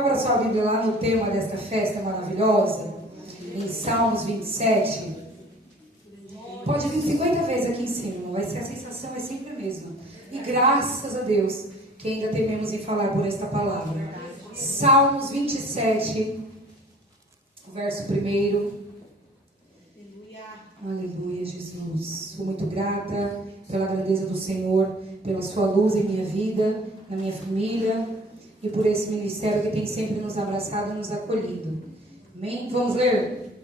Abra sua Bíblia lá no tema desta festa maravilhosa, em Salmos 27. Pode vir 50 vezes aqui em cima, a sensação é sempre a mesma. E graças a Deus que ainda tememos em falar por esta palavra. Salmos 27, verso 1. Aleluia, Jesus. Sou muito grata pela grandeza do Senhor, pela sua luz em minha vida, na minha família e por esse ministério que tem sempre nos abraçado e nos acolhido. Amém? Vamos ler?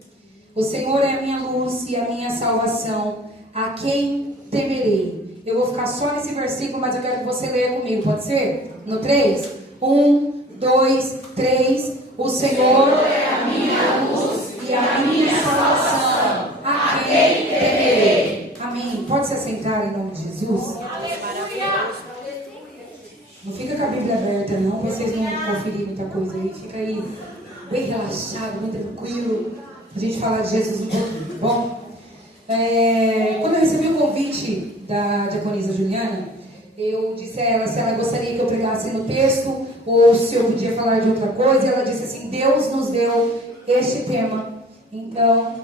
O Senhor é a minha luz e a minha salvação. A quem temerei? Eu vou ficar só nesse versículo, mas eu quero que você leia comigo, pode ser? No 3? 1, 2, 3. O Senhor é a minha luz e a minha salvação. A quem temerei? Amém. Pode se assentar em nome de Jesus? Não fica com a Bíblia aberta não, para vocês não conferirem muita coisa aí. Fica aí bem relaxado, bem tranquilo, a gente falar de Jesus um pouquinho, tá bom? Quando eu recebi o convite da diaconisa Juliana, eu disse a ela se ela gostaria que eu pregasse no texto ou se eu podia falar de outra coisa. E ela disse assim: Deus nos deu este tema, então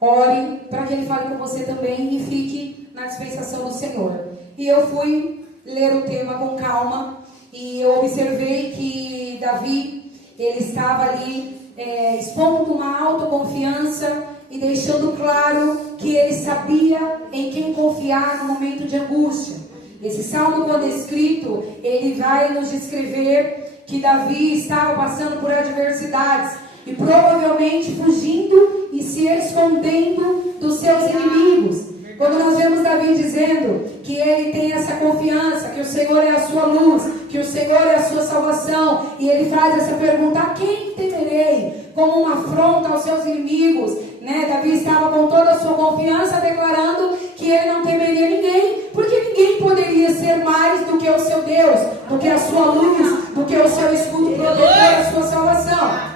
ore para que Ele fale com você também e fique na dispensação do Senhor. E eu fui ler o tema com calma e eu observei que Davi, ele estava ali expondo uma autoconfiança e deixando claro que ele sabia em quem confiar no momento de angústia. Esse salmo, quando escrito, ele vai nos descrever que Davi estava passando por adversidades e provavelmente fugindo e se escondendo dos seus inimigos. Quando nós vemos Davi dizendo que ele tem essa confiança, que o Senhor é a sua luz, que o Senhor é a sua salvação, e ele faz essa pergunta: a quem temerei? Como uma afronta aos seus inimigos, né? Davi estava com toda a sua confiança declarando que ele não temeria ninguém, porque ninguém poderia ser mais do que o seu Deus, do que a sua luz, do que o seu escudo protetor, a sua salvação.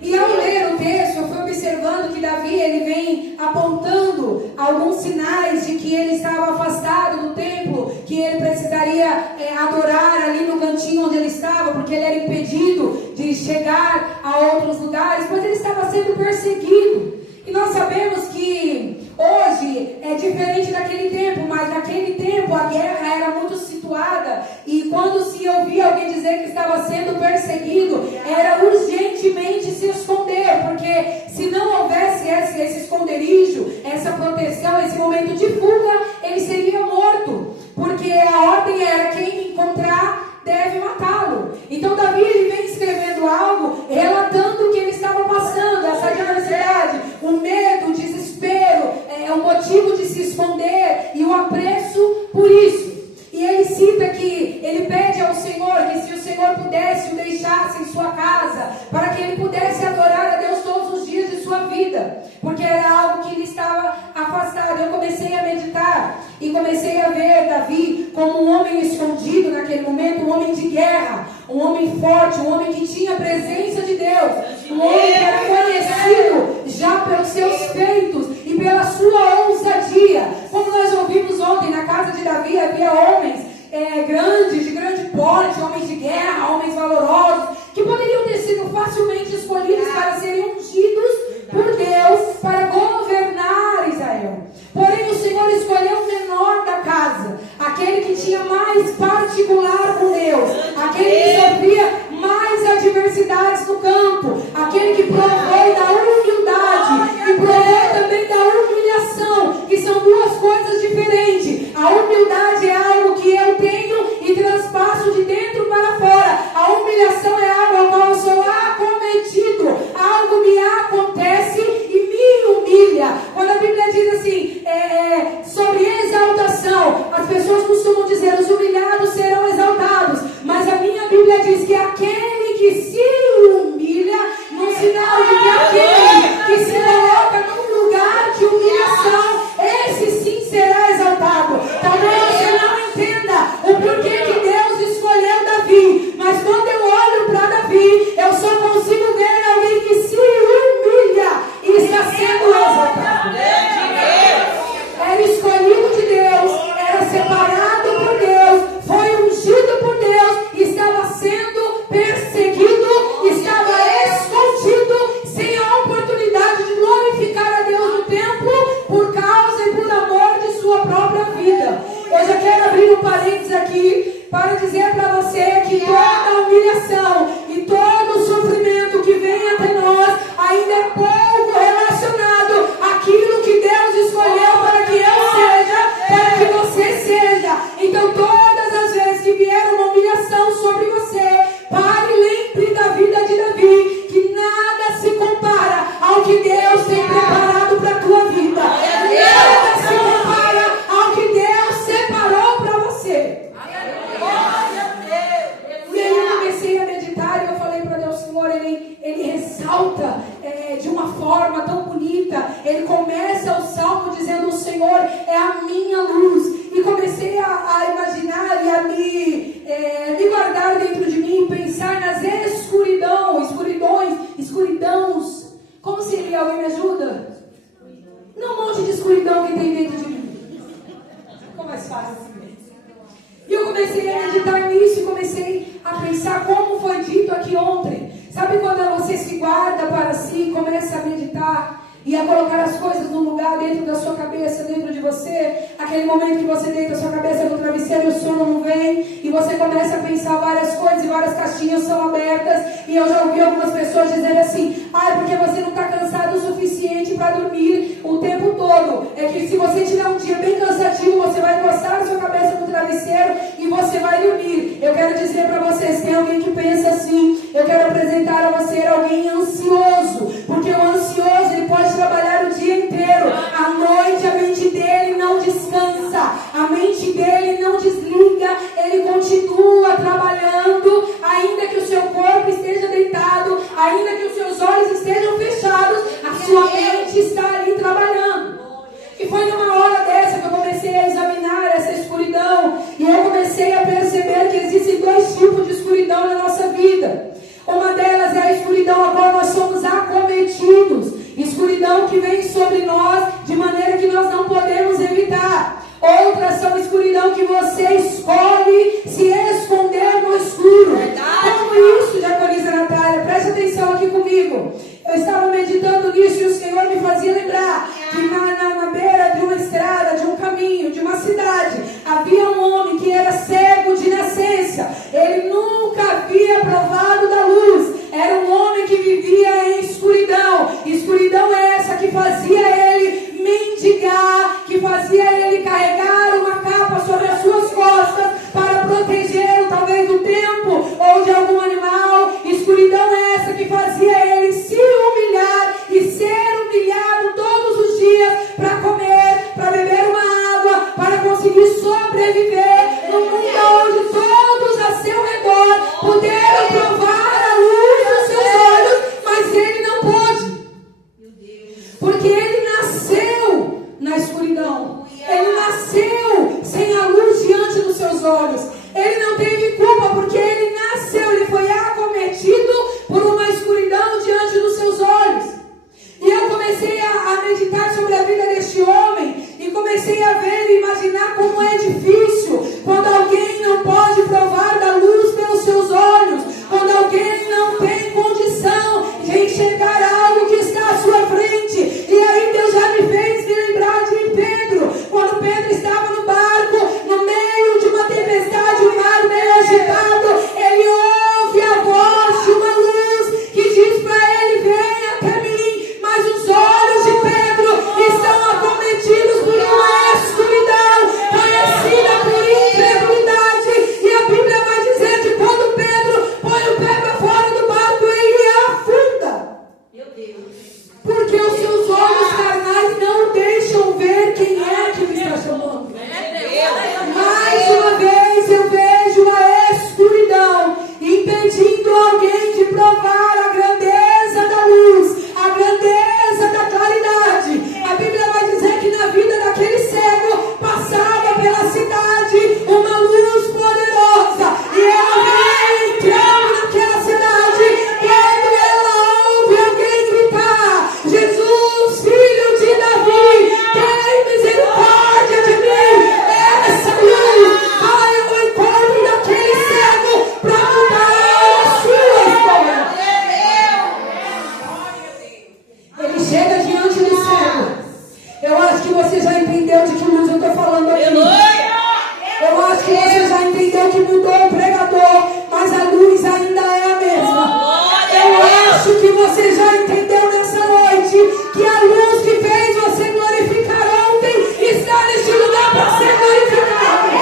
E ao ler o texto, eu fui observando que Davi, ele vem apontando alguns sinais de que ele estava afastado do templo, que ele precisaria adorar ali no cantinho onde ele estava, porque ele era impedido de chegar a outros lugares, pois ele estava sendo perseguido. E nós sabemos que hoje é diferente daquele tempo, mas naquele tempo a guerra era muito situada, e quando se ouvia alguém dizer que estava sendo perseguido, era urgentemente se esconder, porque se não houvesse esse esconderijo, essa proteção, esse momento de fuga, ele seria morto, porque a ordem era: quem encontrar deve matá-lo. Então Davi, ele vem escrevendo algo, relatando o que ele estava passando, essa adversidade, o medo, o desespero, o motivo de se esconder e o apreço por isso. E ele cita que ele pede ao Senhor que se o Senhor pudesse o deixasse em sua casa, para que ele pudesse adorar a Deus todos os dias de sua vida, porque era algo que ele estava afastado. Eu comecei a meditar e comecei a ver Davi como um homem escondido naquele momento, um homem de guerra, um homem forte, um homem que tinha a presença de Deus, um homem que era conhecido já pelos seus feitos e pela sua ousadia. Como nós ouvimos ontem, na casa de Davi havia homens grandes, de grande porte, homens de guerra, homens valorosos, que poderiam ter sido facilmente escolhidos para serem ungidos por Deus para governar Israel. Porém, o Senhor escolheu o menor da casa, aquele que tinha mais particular com Deus, aquele que sofria mais adversidades no campo, aquele que provou da humildade e provou também da humilhação, que são duas coisas diferentes. A humildade é algo que eu tenho e transpasso de dentro ele começa o salmo dizendo: o Senhor é a minha luz. E comecei a imaginar e a me guardar dentro de mim, pensar nas escuridões. Como seria? Alguém me ajuda? Não um monte de escuridão que tem dentro de mim. Ficou mais fácil assim mesmo. E eu comecei a meditar nisso e comecei a pensar como foi dito aqui ontem. Sabe quando você se guarda para si, começa a meditar e a colocar as coisas no lugar dentro da sua cabeça, dentro de você? Aquele momento que você deita a sua cabeça no travesseiro e o sono não vem, e você começa a pensar várias coisas e várias caixinhas são abertas. E eu já ouvi algumas pessoas dizerem assim: porque você não está cansado o suficiente para dormir o tempo todo. É que se você tiver um dia bem cansativo, você vai encostar a sua cabeça no travesseiro e você vai dormir. Eu quero dizer para vocês, tem alguém que pensa assim. Eu quero apresentar a você alguém ansioso, porque o ansioso, ele pode trabalhar o dia inteiro. À noite a mente dele não descansa, a mente dele não desliga, ele continua trabalhando, ainda que o seu corpo esteja deitado, ainda que os seus olhos estejam fechados, a sua mente está ali trabalhando. E foi numa hora dessa que eu comecei a examinar essa escuridão, e eu comecei a perceber que existem dois tipos de escuridão na nossa vida. Uma delas é a escuridão a qual nós somos acometidos, escuridão que vem sobre nós de maneira que nós não podemos evitar. Outras são escuridão que você escolhe se esconder no escuro. Como isso, Diaconisa Natália? Preste atenção aqui comigo. Eu estava meditando nisso e o Senhor me fazia lembrar que na beira de uma estrada, de um caminho, de uma cidade, havia um homem que era cego de nascença. Ele nunca havia provado da luz. Era um homem que vivia em escuridão. Escuridão essa que fazia ele mendigar, que fazia ele carregar uma capa sobre as suas costas para protegê-lo, talvez do tempo ou de algum animal. Escuridão essa que fazia ele se humilhar e ser humilhado todos os dias para comer, para beber uma água, para conseguir sobreviver num mundo onde todos a seu redor puderam provar a luz dos seus olhos, mas ele não pôde, porque ele nasceu na escuridão. Ele nasceu sem a luz diante dos seus olhos. Ele não teve culpa, porque ele nasceu, ele foi acometido por uma escuridão diante dos seus olhos. E eu comecei a meditar sobre a vida deste homem e comecei a ver e imaginar como é difícil quando alguém não pode provar da luz pelos seus olhos, quando alguém não tem condição de enxergar algo que está à sua frente. E aí Deus já me fez me lembrar de Pedro, quando Pedro estava no barco, no meio de uma tempestade, um mar meio agitado, ele ouve a voz de uma luz que diz para ele: venha até mim. Mas os olhos de Pedro estão acometidos por uma escuridão conhecida por incredulidade. E a Bíblia vai dizer que quando Pedro põe o pé para fora do barco, ele afunda. Meu Deus. Porque os seus olhos carnais não deixam ver quem é que me está chamando. Mais uma vez eu vejo a escuridão impedindo alguém de provar a grandeza da luz, a grandeza da claridade. A Bíblia vai dizer que na vida daquele cego passava pela cidade uma luz poderosa, e ela veio entrando naquela cidade. Quando ela ouve alguém gritar: Jesus, filho de Davi, tem misericórdia de mim, essa luz vai ao encontro daquele cego para mudar a sua história. Ele chega diante do cego. Eu acho que você já entendeu de que luz eu estou falando aqui. Eu acho que você já entendeu que mudou o pregador, mas a luz ainda é a mesma. Eu acho que você já entendeu nessa noite que a luz que fez você glorificar ontem está neste lugar para ser glorificada.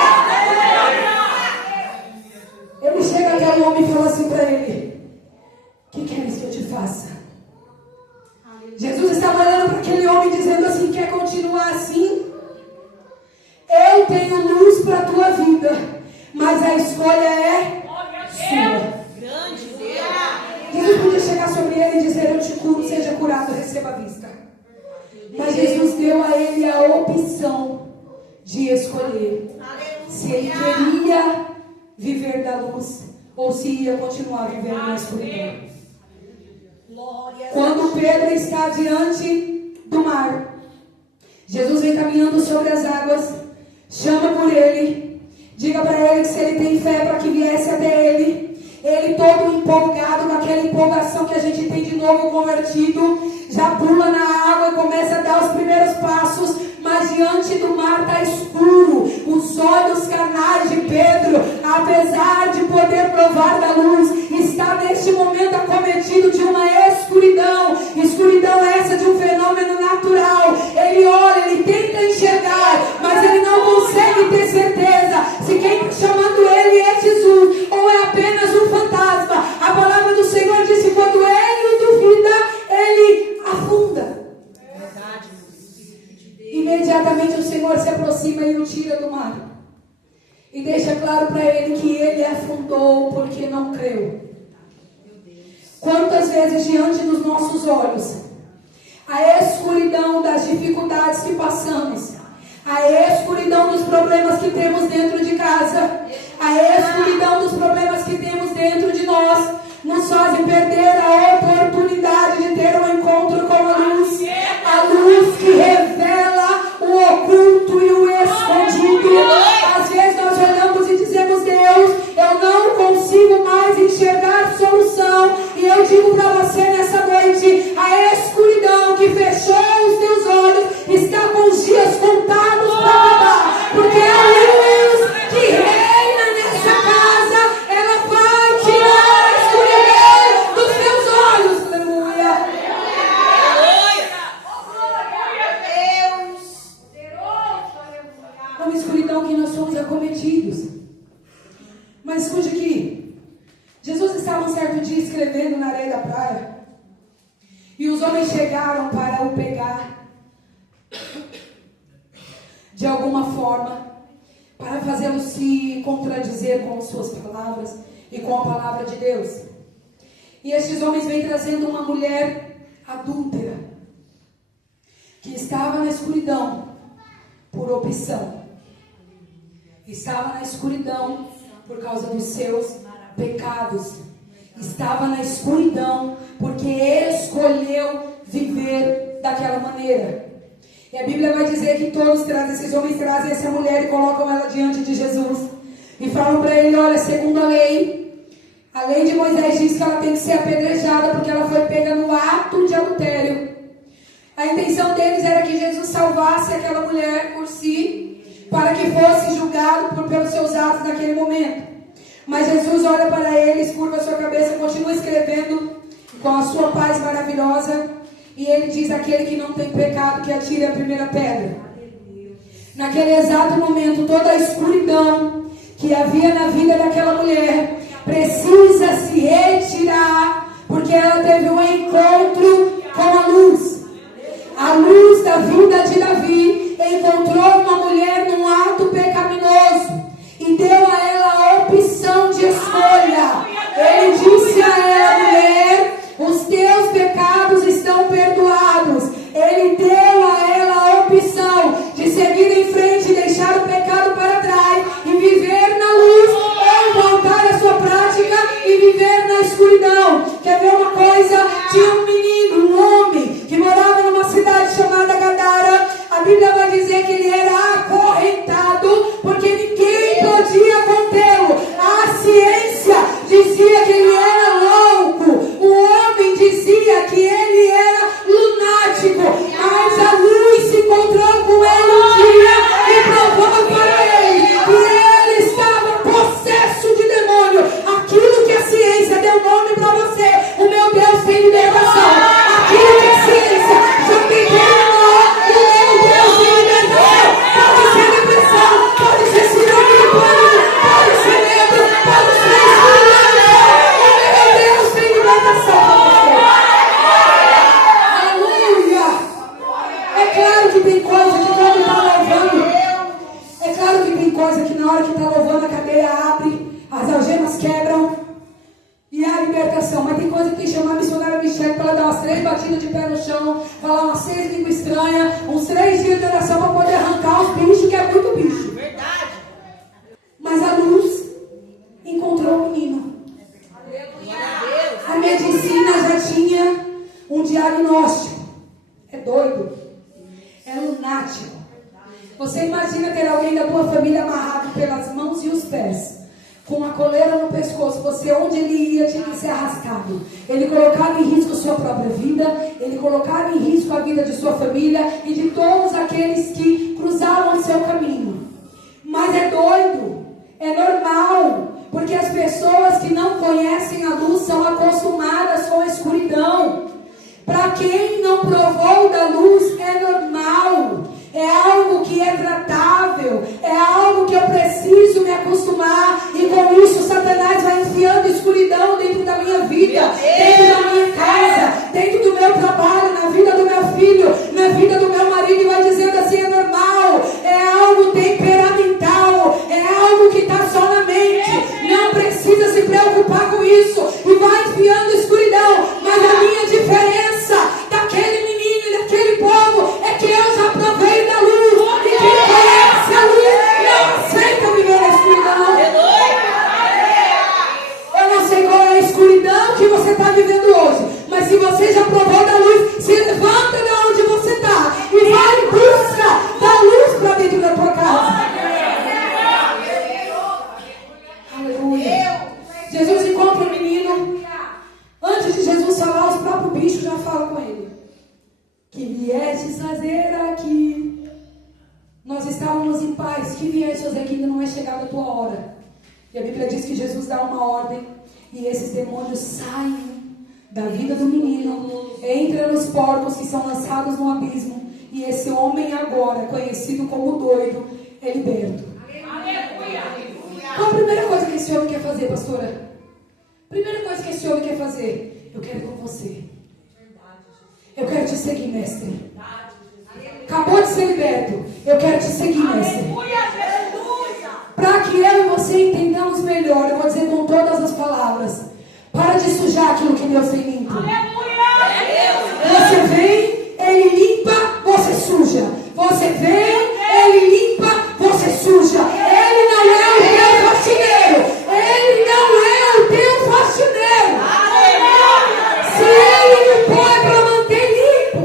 Ele chega até o homem e fala assim para ele: o que queres que eu te faça? Jesus estava olhando para aquele homem dizendo assim: quer continuar assim? Eu tenho luz para a tua vida, mas a escolha é sua. Jesus podia chegar sobre ele e dizer: eu te curo, seja curado, receba a vista. Jesus deu a ele a opção de escolher se ele queria viver da luz ou se ia continuar vivendo na escuridão. Quando Pedro está diante do mar, Jesus vem caminhando sobre as águas, chama por ele, diga para ele que se ele tem fé para que viesse até ele. Ele todo empolgado, com aquela empolgação que a gente tem de novo convertido, já pula na água e começa a dar os primeiros passos, mas diante do mar está escuro. Os olhos carnais de Pedro, apesar de poder provar da luz, está neste momento acometido de uma escuridão. Escuridão essa de um fenômeno natural. Ele olha, ele tenta enxergar, mas ele não consegue ter certeza se quem está chamando ele é Jesus ou é apenas um fantasma. A palavra do Senhor diz que quando ele duvida, ele afunda. Imediatamente o Senhor se aproxima e o tira do mar e deixa claro para ele que ele afundou porque não creu. Quantas vezes diante dos nossos olhos a escuridão das dificuldades que passamos, a escuridão dos problemas que temos dentro de casa, a escuridão dos problemas que temos dentro de nós, nos fazem perder a oportunidade de ter um encontro com a luz que revela o oculto e o escondido. Às vezes nós olhamos e dizemos: Deus, eu não consigo mais enxergar solução. E eu digo para você nessa noite, a escuridão que fechou os teus olhos está com os dias contados para acabar, porque a luz que reina nessa casa, ela vai tirar a escuridão dos teus olhos. Aleluia. Uma escuridão que nós somos acometidos. Mas escute aqui, Jesus estava um certo dia escrevendo na areia da praia, e os homens chegaram para o pegar de alguma forma, para fazê-lo se contradizer com suas palavras e com a palavra de Deus. E estes homens vêm trazendo uma mulher adúltera, que estava na escuridão por opção, estava na escuridão por causa dos seus pecados, estava na escuridão porque escolheu viver daquela maneira. E a Bíblia vai dizer que esses homens trazem essa mulher e colocam ela diante de Jesus e falam para ele: olha, segundo a lei de Moisés diz que ela tem que ser apedrejada porque ela foi pega no ato de adultério. A intenção deles era que Jesus salvasse aquela mulher por si, para que fosse julgado pelos seus atos naquele momento. Mas Jesus olha para eles, curva a sua cabeça, continua escrevendo com a sua paz maravilhosa, e ele diz: aquele que não tem pecado, que atire a primeira pedra. Naquele exato momento, toda a escuridão que havia na vida daquela mulher precisa se retirar, porque ela teve um encontro com a luz. A luz da vida de Davi encontrou uma mulher num ato pecaminoso e deu a ela a opção de escolha. Ele disse a ela: mulher, os teus pecados estão perdoados. Ele deu a ela a opção de seguir em frente e deixar o pecado para trás e viver na luz, ou voltar à sua prática e viver na escuridão. Quer ver uma coisa? Tinha um menino, um homem, que morava numa cidade chamada Gadara. A Bíblia vai dizer que ele era acorrentado porque ninguém podia contê-lo. A ciência dizia que ele era louco, o homem dizia que ele era lunático, mas a luz se encontrou com ele um dia e provou para ele que ele estava possesso de demônio. Aquilo que a ciência deu nome para você, o meu Deus tem libertação. mas tem coisa que tem que chamar a missionária Michele para ela dar umas 3 batidas de pé no chão, falar umas 6 línguas estranhas, uns 3 dias de oração para poder arrancar os bichos, que é muito bicho. Verdade. Mas a luz encontrou o menino. A medicina já tinha um diagnóstico. É doido. É lunático. Você imagina ter alguém da tua família amarrado pelas mãos e os pés, com uma coleira no pescoço. Você, onde ele ia, tinha que ser arrastado. Ele colocava em risco a sua própria vida. Ele colocava em risco a vida de sua família e de todos aqueles que cruzavam o seu caminho. Mas é doido. É normal. Porque as pessoas que não conhecem a luz são acostumadas com a escuridão. Para quem não provou da luz, é normal. É algo que é tratável. É algo que eu preciso me acostumar. E com isso Satanás vai enfiando escuridão dentro da minha vida, dentro da minha casa, dentro do meu trabalho, na vida do meu filho, na vida do meu marido. E vai dizendo assim, é normal. É algo temperamental. É algo que está só na mente. Não precisa se preocupar com isso. E vai enfiando escuridão. Mas a minha diferença daquele menino e daquele povo é que eu já provei da luz. E quem conhece a luz não aceita viver a escuridão. Eu não sei qual é a escuridão que você está vivendo hoje, mas se você já provou da luz, se levanta de onde você está e vai em busca da luz para dentro da tua casa. Aleluia. Jesus encontra o menino. Antes de Jesus falar, os próprios bichos já falam com ele. Que viestes fazer aqui? Nós estávamos em paz. Que viestes fazer aqui? Ainda não é chegada a tua hora. E a Bíblia diz que Jesus dá uma ordem. E esses demônios saem da vida do menino. Entram nos porcos que são lançados no abismo. E esse homem agora, conhecido como doido, é liberto. Qual a primeira coisa que esse homem quer fazer, pastora? Primeira coisa que esse homem quer fazer: eu quero ir com você. Eu quero te seguir, mestre. Acabou de ser liberto. Eu quero te seguir, mestre. Para que eu e você entendamos melhor, eu vou dizer com todas as palavras: para de sujar aquilo que Deus tem limpo. Você vem, Ele limpa, você suja. Você vem, Ele limpa, você suja. Ele não é o teu faxineiro. Ele não é o teu faxineiro. Se Ele limpou, é para manter limpo.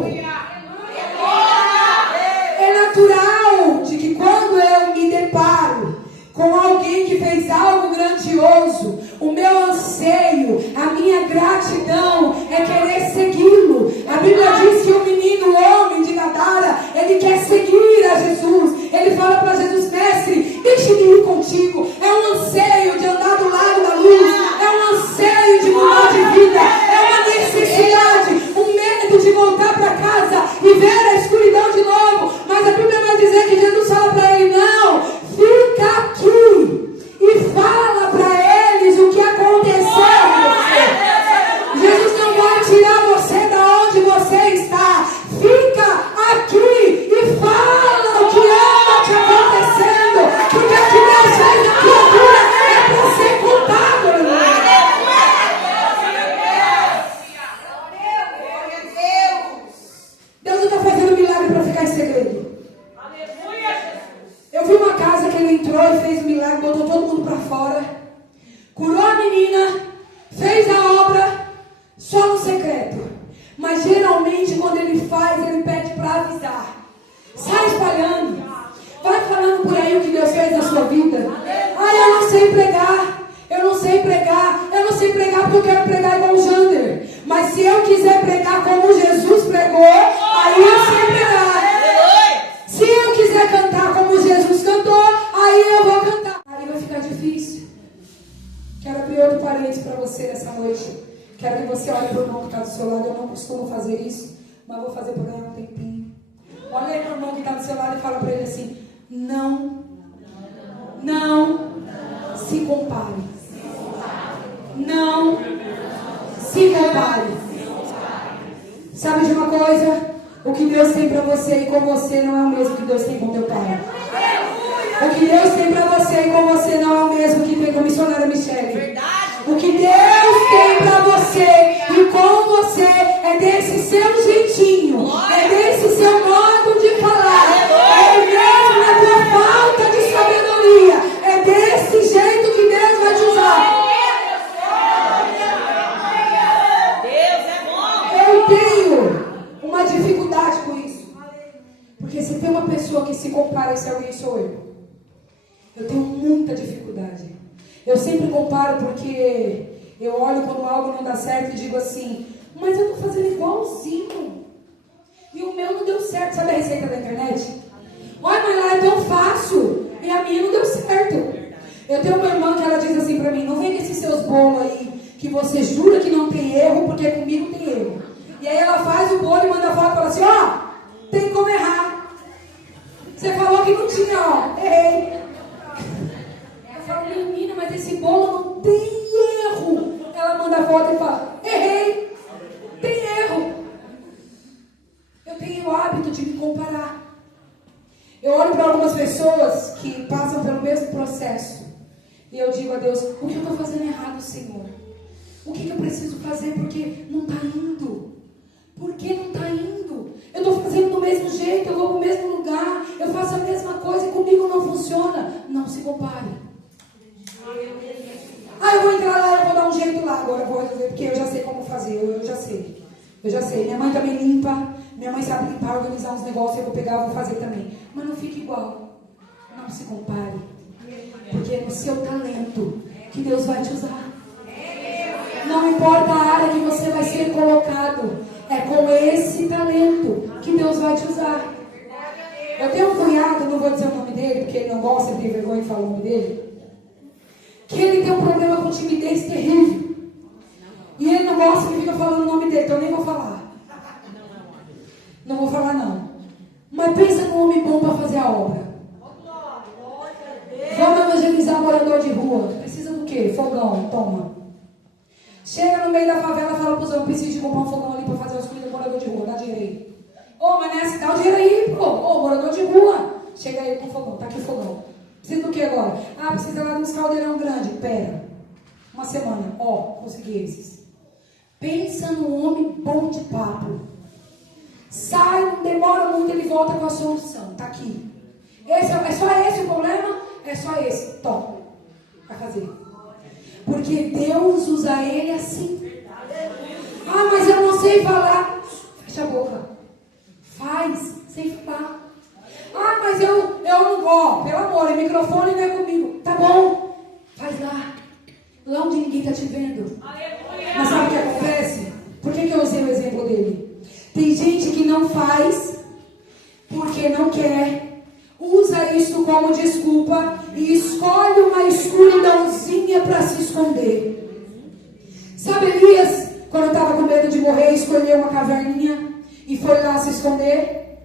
É natural de que quando eu me deparo com alguém que fez algo grandioso, o meu anseio, a minha gratidão é querer segui-lo. A Bíblia diz que o menino, o homem de Gadara, ele quer seguir a Jesus. Ele fala para Jesus: mestre, deixe-me ir contigo. É um anseio de andar do lado da luz. É um anseio de mudar de vida. É uma necessidade, um medo de voltar para casa e ver a escuridão de novo. Mas a Bíblia vai dizer que Jesus fala para ele: não, fica aqui e fala para eles o que aconteceu com você. Jesus não vai tirar você da onde você está. Fica aqui e fala o que anda te acontecendo. Porque o que Deus fez na tua vida é para ser contado. Deus não está fazendo milagre para ficar em segredo. Eu vi uma casa que ele entrou e fez um milagre, botou todo mundo para fora, curou a menina, fez a obra só no secreto. Mas geralmente quando ele faz, ele pede para avisar. Sai espalhando, vai falando por aí o que Deus fez na sua vida. Eu não sei pregar, eu não sei pregar porque eu quero pregar igual o Jander. Mas se eu quiser pregar como Jesus pregou, aí eu sei pregar. Se eu quiser cantar como Jesus cantou, aí eu vou cantar. Aí vai ficar difícil. Quero abrir outro parênteses para você nessa noite. Quero que você olhe para o irmão que está do seu lado. Eu não costumo fazer isso, mas vou fazer por ganhar um tempinho. Olha aí para o irmão que está do seu lado e fala para ele assim: não se compare. Não se compare. Sabe de uma coisa? O que Deus tem para você e com você não é o mesmo que Deus tem com teu pai. O que Deus tem para você e com você não é o mesmo que tem com a missionária Michele. O que Deus tem para você é desse seu jeitinho, é desse seu modo de falar, é mesmo na tua falta de sabedoria, é desse jeito que Deus vai te usar. Eu tenho uma dificuldade com isso, porque se tem uma pessoa que se compara, esse alguém sou eu. Eu tenho muita dificuldade. Eu sempre comparo porque eu olho quando algo não dá certo e digo assim, mas eu estou fazendo igualzinho. E o meu não deu certo. Sabe a receita da internet? Olha, mas lá é tão fácil. E a minha não deu certo. Eu tenho uma irmã que ela diz assim pra mim, não vem com esses seus bolos aí, que você jura que não tem erro, porque comigo tem erro. E aí ela faz o bolo e manda foto e fala assim, ó, tem como errar. Você falou que não tinha, ó, errei. Eu falo, menina, mas esse bolo não tem erro. Ela manda foto e fala, errei, tem erro. Eu tenho o hábito de me comparar. Eu olho para algumas pessoas que passam pelo mesmo processo e eu digo a Deus, o que eu estou fazendo errado, Senhor? O que eu preciso fazer porque não está indo? Por que não está indo? Eu estou fazendo do mesmo jeito, eu vou para o mesmo lugar, eu faço a mesma coisa e comigo não funciona. Não se compare. Eu vou entrar lá, eu vou dar um jeito lá agora, eu vou resolver, porque eu já sei como fazer, eu já sei. Eu já sei, minha mãe também limpa, minha mãe sabe limpar, organizar uns negócios, eu vou pegar, vou fazer também. Mas não fique igual, não se compare, porque é no seu talento que Deus vai te usar. Não importa a área que você vai ser colocado, é com esse talento que Deus vai te usar. Eu tenho um cunhado, não vou dizer o nome dele, porque ele não gosta, ele tem vergonha de falar o nome dele, que ele tem um problema com timidez terrível. E ele não gosta que fica falando o nome dele, então eu nem vou falar. Não vou falar não. Mas pensa num homem bom para fazer a obra. Vamos evangelizar morador de rua. Precisa do quê? Fogão, toma. Chega no meio da favela e fala para os homens, preciso de comprar um fogão ali para fazer as comidas do morador de rua, dá dinheiro aí. Mas nessa, dá o dinheiro aí, pô. Morador de rua. Chega aí com o fogão, tá aqui o fogão. Precisa do que agora? Precisa lá de uns caldeirão grande. Pera. Uma semana. Consegui esses. Pensa num homem bom de papo. Sai, não demora muito, ele volta com a solução. Tá aqui. É só esse o problema? É só esse. Toma. Vai fazer. Porque Deus usa ele assim. Mas eu não sei falar. Fecha a boca. Faz sem falar. Mas eu não vou. Pelo amor, o microfone não é comigo. Tá bom. Faz lá. Lá onde ninguém está te vendo. Mas sabe o que acontece? Por que eu usei o exemplo dele? Tem gente que não faz porque não quer, usa isso como desculpa e escolhe uma escuridãozinha para se esconder. Sabe Elias, quando estava com medo de morrer, escolheu uma caverninha e foi lá se esconder?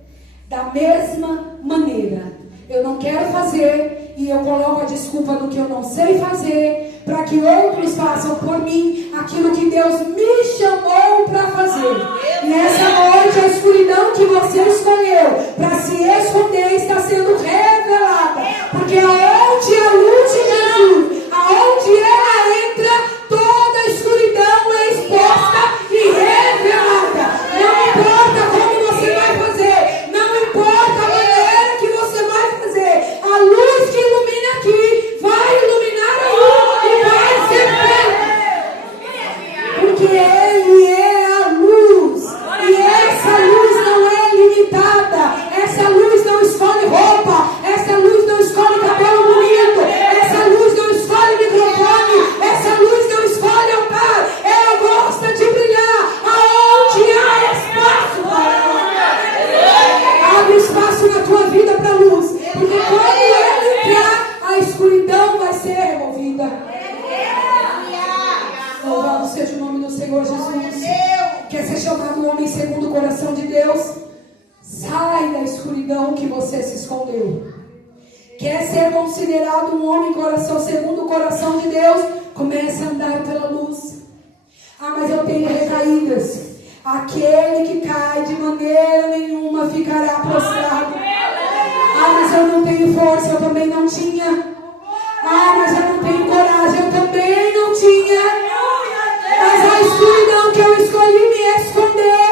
Da mesma maneira, eu não quero fazer e eu coloco a desculpa do que eu não sei fazer, para que outros façam por mim aquilo que Deus me chamou para fazer. E essa noite a escuridão que você escolheu para se esconder está sendo revelada. Porque aonde a luz de Jesus, aonde ela entra, toda a escuridão é exposta e revelada. Não importa como você vai fazer, não importa a maneira que você vai fazer, a luz que ilumina aqui vai iluminar a luz. Porque Ele é a luz. E essa luz não é limitada. Essa luz não escolhe roupa. Essa luz não escolhe cabelo bonito. Essa luz não escolhe microfone. Essa luz não escolhe altar. Ela gosta de brilhar aonde há espaço para ela. Abre espaço na tua vida para a luz. Porque quando ela entrar, a escuridão vai ser removida. Louvado seja o nome do Senhor Jesus. Quer ser chamado um homem segundo o coração de Deus? Sai da escuridão que você se escondeu. Quer ser considerado um homem coração segundo o coração de Deus? Comece a andar pela luz. Mas eu tenho recaídas. Aquele que cai de maneira nenhuma ficará prostrado. Mas eu não tenho força, eu também não tinha. Mas eu não tenho coragem, eu também não tinha. Mas a escuridão que eu escolhi me esconder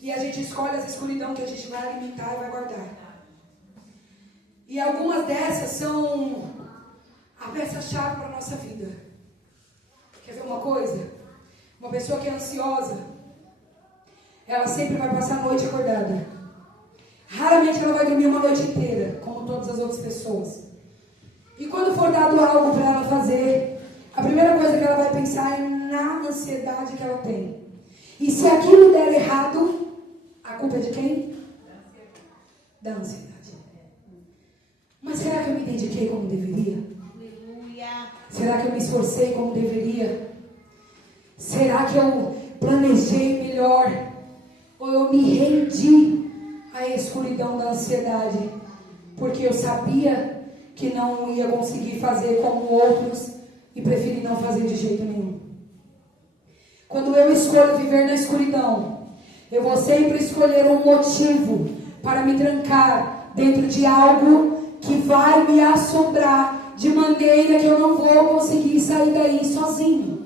E a gente escolhe as escuridão que a gente vai alimentar e vai guardar. E algumas dessas são a peça-chave para a nossa vida. Quer ver uma coisa? Uma pessoa que é ansiosa, ela sempre vai passar a noite acordada. Raramente ela vai dormir uma noite inteira, como todas as outras pessoas. E quando for dado algo para ela fazer, a primeira coisa que ela vai pensar é na ansiedade que ela tem. E se aquilo der errado, a culpa é de quem? Da ansiedade. Mas será que eu me dediquei como deveria? Será que eu me esforcei como deveria? Será que eu planejei melhor? Ou eu me rendi à escuridão da ansiedade? Porque eu sabia que não ia conseguir fazer como outros e preferi não fazer de jeito nenhum. Quando eu escolho viver na escuridão, eu vou sempre escolher um motivo para me trancar dentro de algo que vai me assombrar de maneira que eu não vou conseguir sair daí sozinho.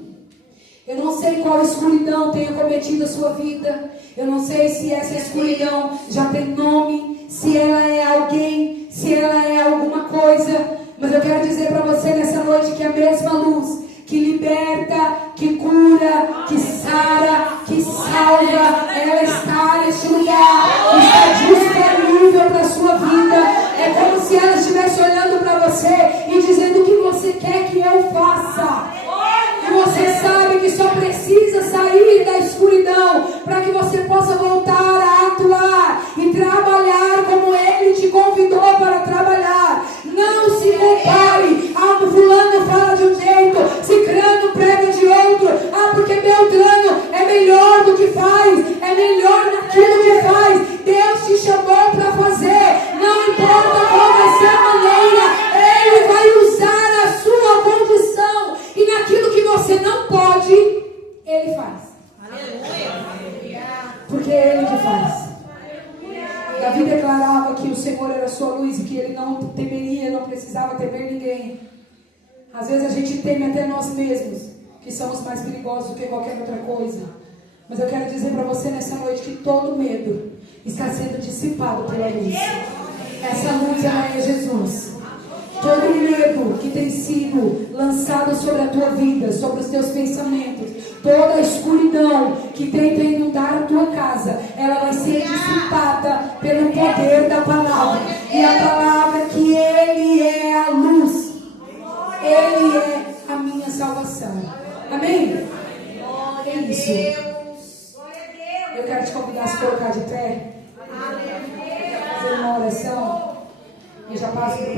Eu não sei qual escuridão tenha cometido a sua vida. Eu não sei se essa escuridão já tem nome, se ela é alguém, se ela é alguma coisa. Mas eu quero dizer para você nessa noite que a mesma luz que liberta, que cura, que sara, que salva, ela está neste lugar, está disponível para a sua vida. É como se ela estivesse olhando para você e dizendo: o que você quer que eu faça? E você sabe que só precisa sair da escuridão para que você possa voltar a atuar e trabalhar como Ele te convidou para trabalhar. Não se compare. Fulano fala de um jeito, Cicrano prega de outro. Porque Beltrano é melhor do que faz, é melhor naquilo que faz. Deus te chamou para fazer. Não importa qual vai ser a maneira, Ele vai usar a sua condição. E naquilo que você não pode, Ele faz. Porque é Ele que faz. Davi declarava que o Senhor era a sua luz e que ele não temeria, não precisava temer ninguém. Às vezes a gente teme até nós mesmos, que somos mais perigosos do que qualquer outra coisa. Mas eu quero dizer para você nessa noite que todo medo está sendo dissipado pela luz. Essa luz, ela é Jesus. Todo medo que tem sido lançado sobre a tua vida, sobre os teus pensamentos, toda a escuridão que tenta inundar a tua casa, ela vai ser dissipada pelo poder da palavra. E a palavra é que Ele é a luz. Ele é a minha salvação. Amém? É isso. Eu quero te convidar a se colocar de pé. Eu quero fazer uma oração. E já passo para o